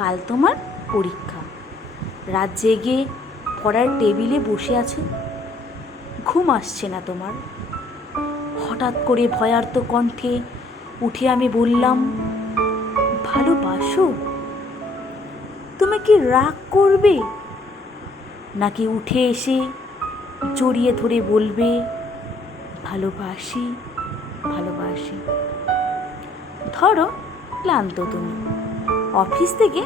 কাল তোমার পরীক্ষা। রাত জেগে পড়ার টেবিলে বসে আছো, ঘুম আসছে না তোমার। হঠাৎ করে ভয়ার্ত কণ্ঠে উঠে আমি বললাম, ভালোবাসো? তুমি কি রাগ করবে, নাকি উঠে এসে জড়িয়ে ধরে বলবে, ভালোবাসি ভালোবাসি? ধরো ক্লান্ত তুমি, অফিস থেকে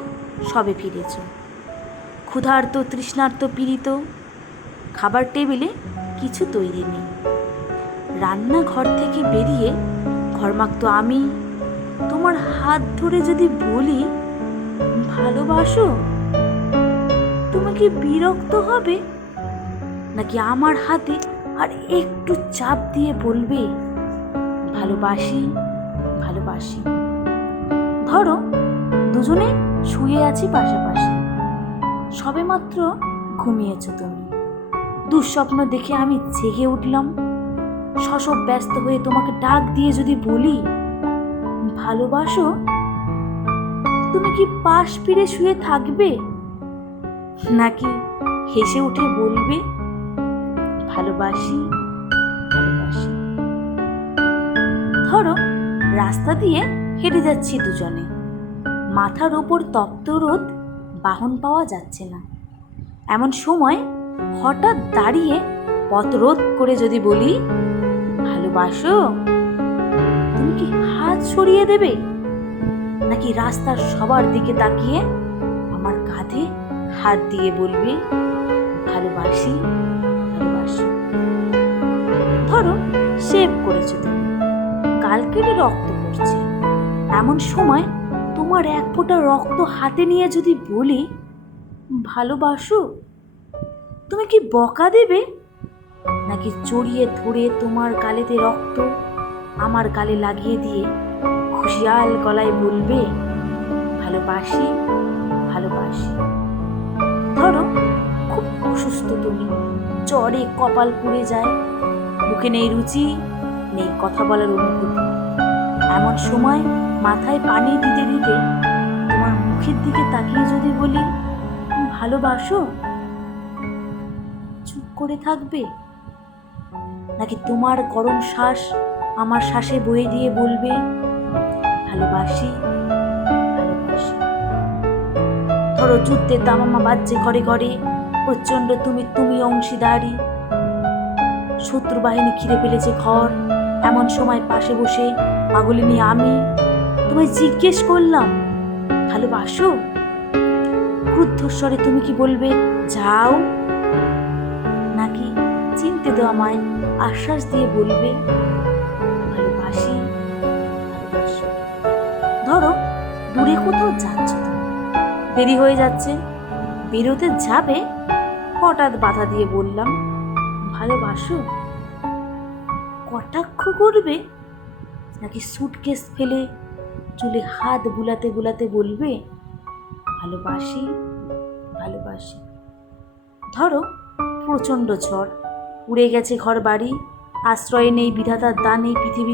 সবে ফিরেছ, ক্ষুধার্ত তৃষ্ণার্ত পীড়িত, খাবার টেবিলে কিছু তৈরি নেই। রান্নাঘর থেকে বেরিয়ে ঘরমাক্ত আমি তোমার হাত ধরে যদি বলি, ভালোবাসো? তুমি কি বিরক্ত হবে, নাকি আমার হাতে আর একটু চাপ দিয়ে বলবে, ভালোবাসি ভালোবাসি? ধরো দুজনে শুয়ে আছি পাশাপাশি, সবেমাত্র ঘুমিয়েছ তুমি। দুঃস্বপ্ন দেখে আমি জেগে উঠলাম, শশব ব্যস্ত হয়ে তোমাকে ডাক দিয়ে যদি বলি, ভালোবাসো? তুমি কি পাশ ফিরে শুয়ে থাকবে, নাকি হেসে উঠে বলবে, ভালোবাসি ভালোবাসি? ধরো রাস্তা দিয়ে হেঁটে যাচ্ছি দুজনে, মাথার ওপর তপ্ত রোদ, বাহন পাওয়া যাচ্ছে না। এমন সময় হঠাৎ দাঁড়িয়ে পথ রোধ করে যদি বলি, ভালোবাসো? তুমি কি হাত সরিয়ে দেবে, নাকি রাস্তার সবার দিকে তাকিয়ে আমার কাঁধে হাত দিয়ে বলবে, ভালোবাসি ভালোবাসি? ধরো শেভ করেছো তুমি, গাল কেটে রক্ত পড়ছে। এমন সময় তোমার এক ফোঁটা রক্ত হাতে নিয়ে যদি বলি, ভালোবাসো? তুমি কি বকা দেবে, নাকি জড়িয়ে ধরে তোমার গালেতে রক্ত আমার গালে লাগিয়ে দিয়ে খুশিয়াল গলায় বলবে, ভালোবাসি ভালোবাসি? ধরো খুব অসুস্থ তুমি, জ্বরে কপাল পুড়ে যায়, মুখে নেই রুচি, নেই কথা বলার অনুভূতি। এমন সময় মাথায় পানি দিতে দিতে তোমার মুখের দিকে তাকিয়ে যদি বলি, ভালোবাসো? চুপ করে থাকবে, নাকি তোমার গরম শ্বাস আমার শ্বাসে বয়ে দিয়ে বলবে, ভালোবাসি ভালোবাসি? ধরো যুদ্ধের দামামা বাজছে ঘরে ঘরে, প্রচণ্ড তুমি অংশীদারি, শত্রু বাহিনী ঘিরে ফেলেছে ঘর। এমন সময় পাশে বসে পাগলিনী আমি তোমায় জিজ্ঞেস করলাম, ভালোবাসো? ক্রুদ্ধস্বরে তুমি কি বলবে, যাও? নাকি চিনতে দাও আমায় আশ্বাস দিয়ে বলবে, ভালোবাসি ভালোবাসি? ধরো দূরে কোথাও যাচ্ছ তুমি, দেরি হয়ে যাচ্ছে, বেরোতে যাবে, হঠাৎ বাধা দিয়ে বললাম, ভালোবাসো? কটাক্ষ করবে, নাকি সুটকেস ফেলে চুলে হাত বুলাতে বুলাতে বলবে, ভালোবাসি ভালোবাসি? ধরো প্রচণ্ড ঝড়, উড়ে গেছে ঘর বাড়ি, আশ্রয় নেই বিধাতার দান এই পৃথিবী।